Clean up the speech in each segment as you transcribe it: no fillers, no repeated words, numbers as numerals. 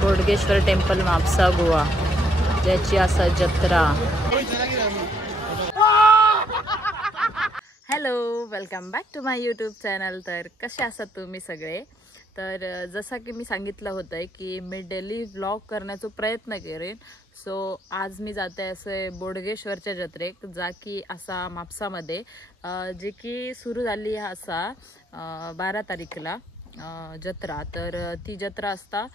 Bodgeshwar temple Mapusa Goa ज्याची असा जत्रा। Hello, welcome back to my YouTube channel. तर कसे आहात तुम्ही सगळे? तर जसं की मी सांगितलं होतं की मी डेली व्लॉग करण्याचा प्रयत्न करेन। सो आज मी जाते असे बोडगेश्वरच्या जत्रेक, जा की असा म्हापसामध्ये जे की सुरू झाली असा 12 तारीखला जत्रा। तर ती जत्रा असता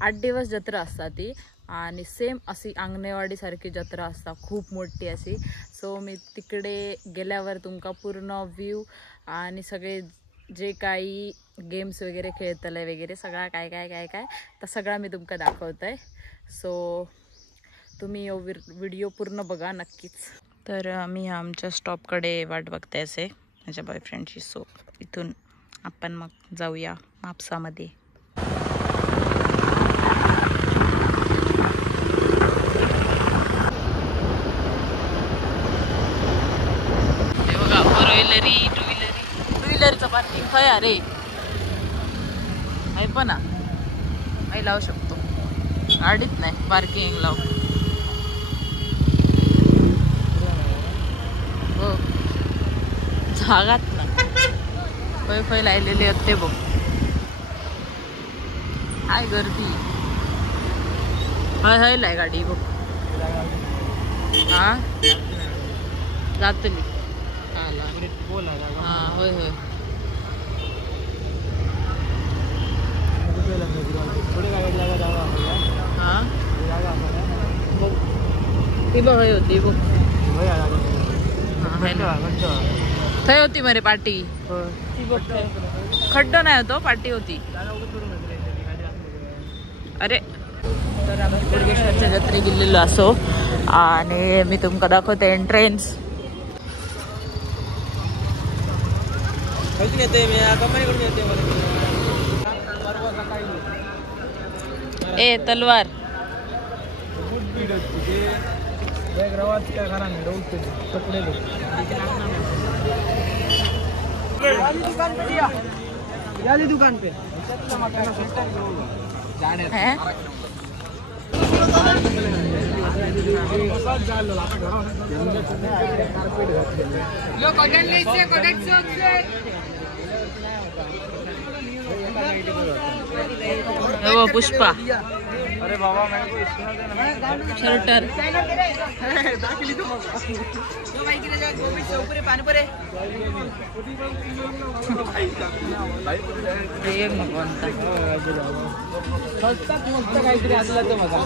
8 दिवस जत्रा असता ती, आणि सेम अशी अंगणेवाडी सारखी जत्रा असता, खूप मोठी अशी। सो मी तिकडे गेल्यावर तुमका पूर्ण व्ह्यू आणि सगळे जे काही गेम्स वगैरे खेळतले वगैरे सगळा काय काय काय काय तर सगळा मी तुमका दाखवतंय। सो तुम्ही व्हिडिओ पूर्ण बघा नक्कीच। तर मी आमच्या स्टॉपकडे वाट बघते असे माझ्या बॉयफ्रेंडची। सो इथून आपण मग जाऊया म्हापसामध्ये। हे बघा, फोर व्हीलरी, टू व्हीलरचं पार्किंग आहे। अरे आहे पण आई लावू शकतो, गाडीत नाही पार्किंग लावू। हो, जागात ना फै लायलेले होते बघ, काय गर्दी। हय हय लाय गाडी बघ, हा जातली। हा होय होय, हा ती बघ हय होती बघ, थंय होती मरे पार्टी। खड्डो नाही होतो, पार्टी होती। अरे तर आम्ही बोडगेश्वरच्या जत्रे गेलेलो असो, आणि मी तुमका दाखवते एंट्रन्स। ए तलवार दुकान पे है। वो पुष्पा, अरे बाबा मैंने शर्टर काहीतरी असला तर बघा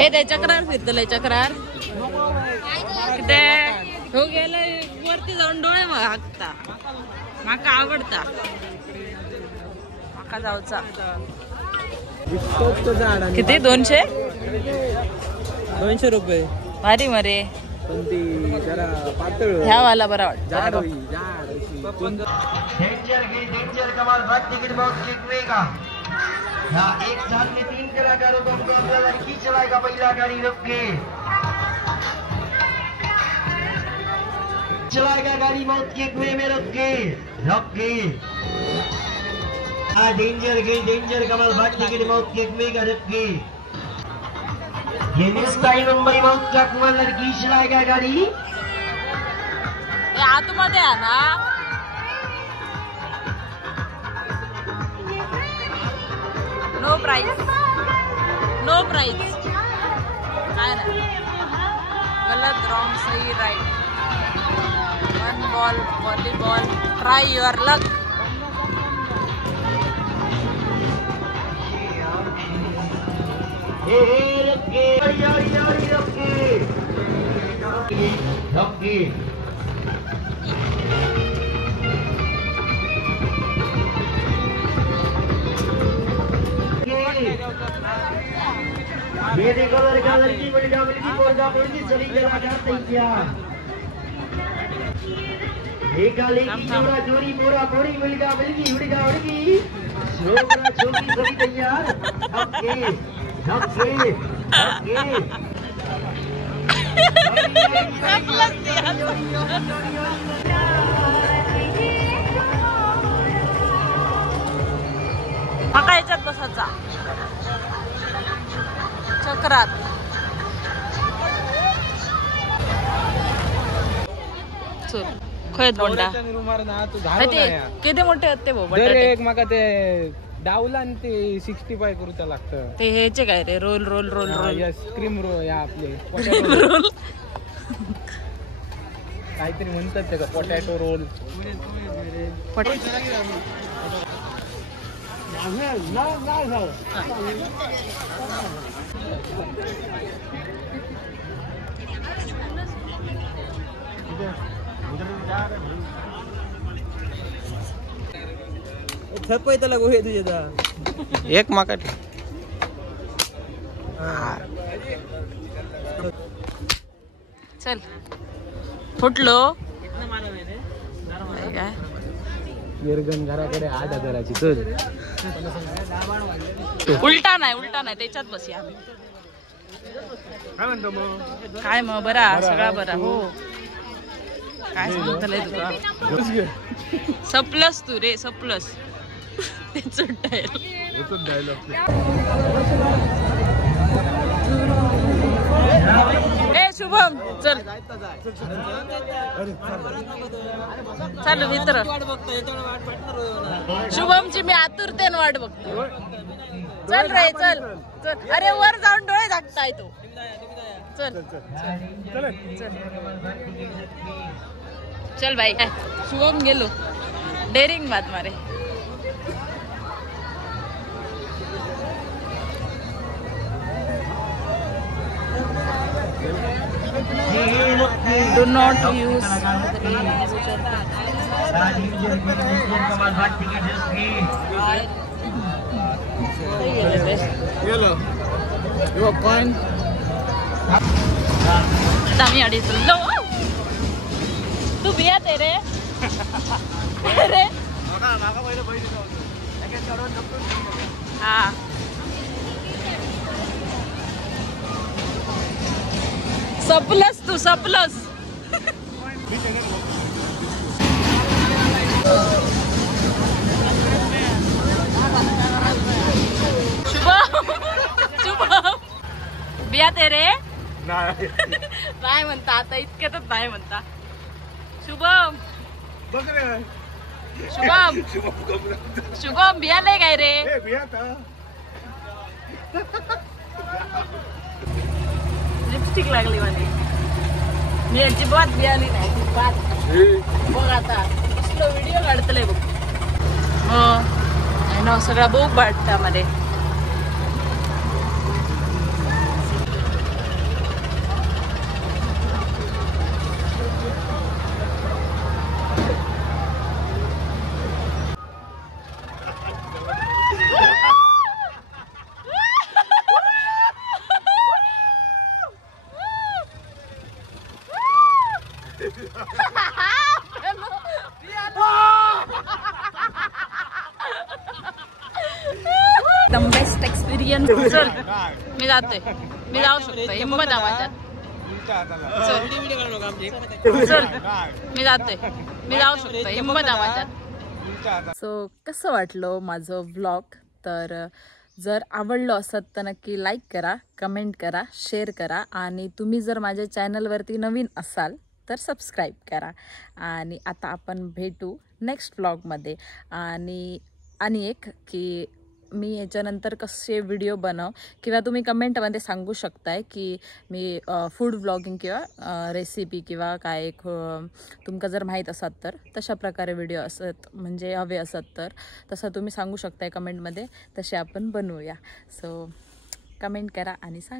ए ते चक्रार फिरतलंय, चक्रार ते हो गेलं वरती जाऊन डोळे मग हाकता। माका आवडता, माका जाऊचा। किती? 200 रुपये भारी मरे, पण ती जरा पातळ ह्या वाला बरा वाटतं। डेंजर कमाल बात टिकट बॉक्स जितवेगा। यहाँ एक साथ में 3 कलाकारों को मुकाबला लड़की चलाएगा। पहला गाड़ी रुक के चलाएगा, गाड़ी मौत के कुएं में रुक के डेंजर कमाल बात टिकट मौत के कुएं का रुक के। ये मिस्टाई मुंबई मौत का कुआं लड़की चलाएगा गाड़ी। आतमध्ये आहे ना, नो प्राइस, नो प्राइस काय नाही, गलत रॉंग सही right. 1 ball volleyball, try your luck. ये देखो लड़का लड़की मुर्गी सभी कलाकार तैयार। जोड़ा जोड़ी मोरा मोरी मुर्गा मुर्गी हुड़गा हुड़गी छोकरा छोकरी सभी तैयार। ओके ओके ओके माका याच्यात बसायचा चक्रात. चल खयत बोंडा किती मोठे आहेत ते बटाटे. एक माका ते डावला आणि ते 65 करूचा लागतं. ते ह्याचे काय रे roll roll roll roll cream roll या आपले रोल काहीतरी म्हणतात त्याचा पोटॅटो रोल. एक माका चल फुटलो काय गिरगन घराकडे 8,000ची. चल उलटा नाही त्याच्यात बसूया आम्ही. काय म्हणतो मग? काय मग बरा सगळा बरा. हो काय सांगतलंय तुका सपलस तू रे सपलस. ए शुभम चल चालू मित्र. शुभमची मी आतुरतेने वाट बघतो. चल रे चल चल. अरे वर जाऊन डोळे झाकताय तो. चल चल भाई. शुभम गेलो डेरिंग बात मारे. Do not use Dami adi lo. Tu biya tere. Tere. Ah. सपलस तू सपलस. शुभम बिया तेरे नाही म्हणता आता इतक्यातच नाही म्हणता. शुभम शुभम बिया नाही काय रे. लिपस्टिक लागली माझी. मी अजिबात बियाली नाही अजिबात. बघ आता कसलं व्हिडिओ काढतलंय बघ. हो सगळा बोक वाटतं मध्ये. एकदम बेस्ट एक्सपिरियन्स. चल मी जाते. मी जाऊ शकतो हिंमत आहे माझ्यात. चल मी जाते. मी जाऊ शकतो हिंमत आहे माझ्यात. सो कसं वाटलं माझं व्लॉग. तर जर आवडलं असत तर नक्की लाईक करा, कमेंट करा, शेअर करा. आणि तुम्ही जर माझ्या चॅनलवरती नवीन असाल तर सबस्क्राईब करा. आणि आता आपण भेटू नेक्स्ट व्लॉगमध्ये. आणि एक की मी याच्यानंतर कसे व्हिडिओ बनव किंवा तुम्ही कमेंटमध्ये सांगू शकताय की मी फूड व्लॉगिंग किंवा रेसिपी किंवा काय तुमका जर माहीत असत तर तशा प्रकारे व्हिडिओ असत म्हणजे हवे असत तर तसं तुम्ही सांगू शकताय कमेंटमध्ये. तसे आपण बनवूया. सो कमेंट करा आणि सांगा.